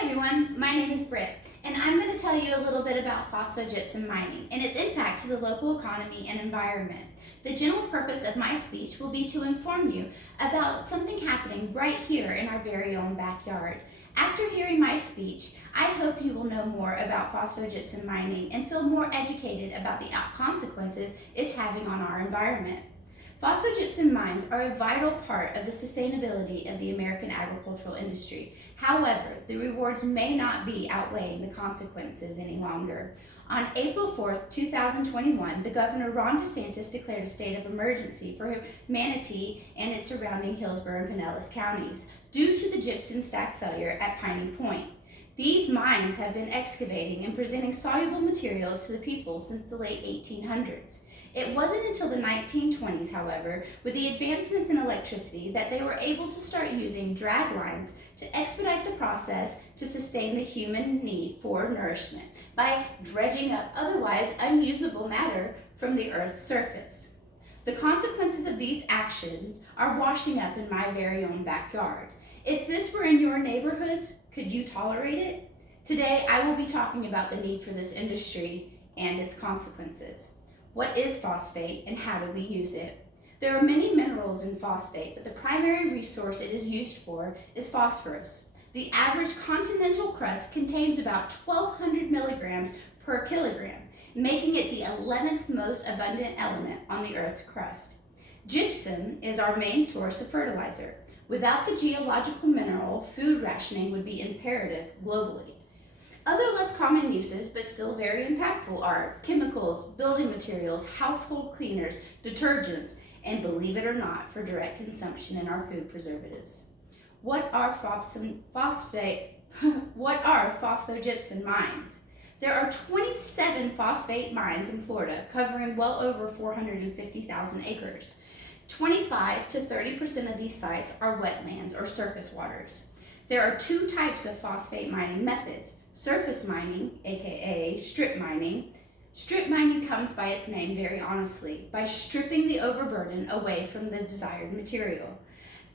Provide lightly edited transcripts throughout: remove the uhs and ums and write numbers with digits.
Hi everyone, my name is Britt, and I'm going to tell you a little bit about phosphogypsum mining and its impact to the local economy and environment. The general purpose of my speech will be to inform you about something happening right here in our very own backyard. After hearing my speech, I hope you will know more about phosphogypsum mining and feel more educated about the consequences it's having on our environment. Phosphogypsum mines are a vital part of the sustainability of the American agricultural industry. However, the rewards may not be outweighing the consequences any longer. On April 4th, 2021, the Governor Ron DeSantis declared a state of emergency for Manatee and its surrounding Hillsborough and Pinellas counties due to the gypsum stack failure at Piney Point. These mines have been excavating and presenting soluble material to the people since the late 1800s. It wasn't until the 1920s, however, with the advancements in electricity, that they were able to start using drag lines to expedite the process to sustain the human need for nourishment by dredging up otherwise unusable matter from the Earth's surface. The consequences of these actions are washing up in my very own backyard. If this were in your neighborhoods, could you tolerate it? Today, I will be talking about the need for this industry and its consequences. What is phosphate and how do we use it? There are many minerals in phosphate, but the primary resource it is used for is phosphorus. The average continental crust contains about 1,200 milligrams per kilogram, making it the 11th most abundant element on the Earth's crust. Gypsum is our main source of fertilizer. Without the geological mineral, food rationing would be imperative globally. Other less common uses, but still very impactful, are chemicals, building materials, household cleaners, detergents, and believe it or not, for direct consumption in our food preservatives. What are phosphogypsum mines? There are 27 phosphate mines in Florida, covering well over 450,000 acres. 25 to 30% of these sites are wetlands or surface waters. There are two types of phosphate mining methods: surface mining, aka strip mining. Strip mining comes by its name very honestly, by stripping the overburden away from the desired material.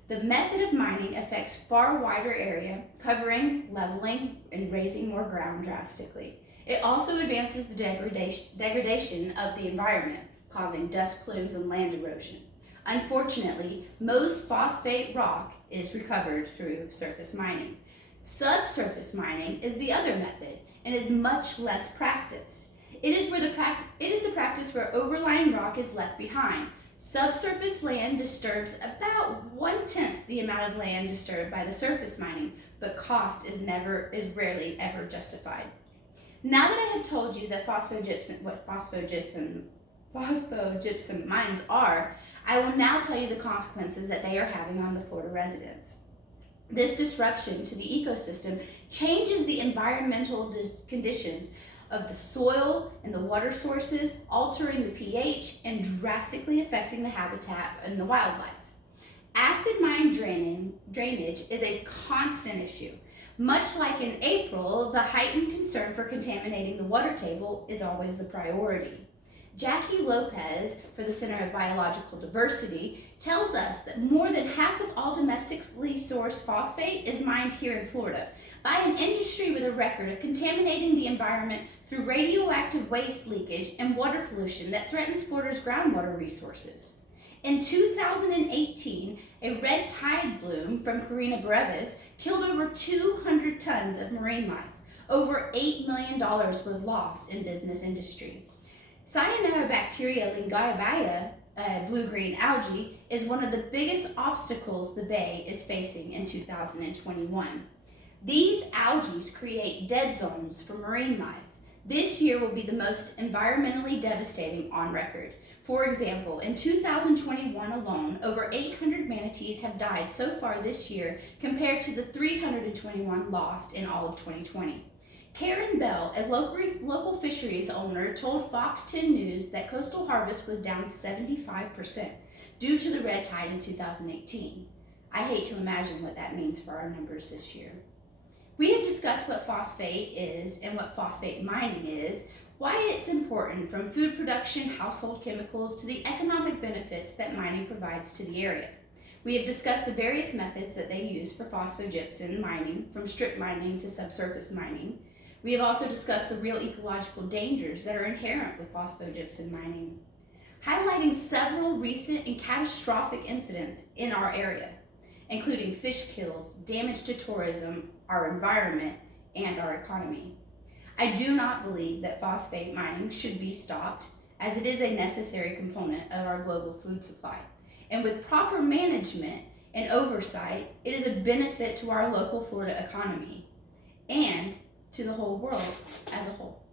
The method of mining affects far wider area, covering, leveling, and raising more ground drastically. It also advances the degradation of the environment, causing dust plumes and land erosion. Unfortunately, most phosphate rock is recovered through surface mining. Subsurface mining is the other method and is much less practiced. It is the practice where overlying rock is left behind. Subsurface land disturbs about 1/10 the amount of land disturbed by the surface mining, but cost is rarely ever justified. Now that I have told you that phosphogypsum mines are, I will now tell you the consequences that they are having on the Florida residents. This disruption to the ecosystem changes the environmental conditions of the soil and the water sources, altering the pH and drastically affecting the habitat and the wildlife. Acid mine drainage is a constant issue. Much like in April, the heightened concern for contaminating the water table is always the priority. Jackie Lopez for the Center of Biological Diversity tells us that more than half of all domestically sourced phosphate is mined here in Florida by an industry with a record of contaminating the environment through radioactive waste leakage and water pollution that threatens Florida's groundwater resources. In 2018, a red tide bloom from Carina brevis killed over 200 tons of marine life. Over $8 million was lost in business industry. Cyanobacteria lingavia, blue-green algae, is one of the biggest obstacles the Bay is facing in 2021. These algae create dead zones for marine life. This year will be the most environmentally devastating on record. For example, in 2021 alone, over 800 manatees have died so far this year compared to the 321 lost in all of 2020. Karen Bell, a local fisheries owner, told Fox 10 News that coastal harvest was down 75% due to the red tide in 2018. I hate to imagine what that means for our numbers this year. We have discussed what phosphate is and what phosphate mining is, why it's important from food production, household chemicals, to the economic benefits that mining provides to the area. We have discussed the various methods that they use for phosphogypsum mining, from strip mining to subsurface mining. We have also discussed the real ecological dangers that are inherent with phosphogypsum mining, highlighting several recent and catastrophic incidents in our area, including fish kills, damage to tourism, our environment, and our economy. I do not believe that phosphate mining should be stopped, as it is a necessary component of our global food supply. And with proper management and oversight, it is a benefit to our local Florida economy and to the whole world as a whole.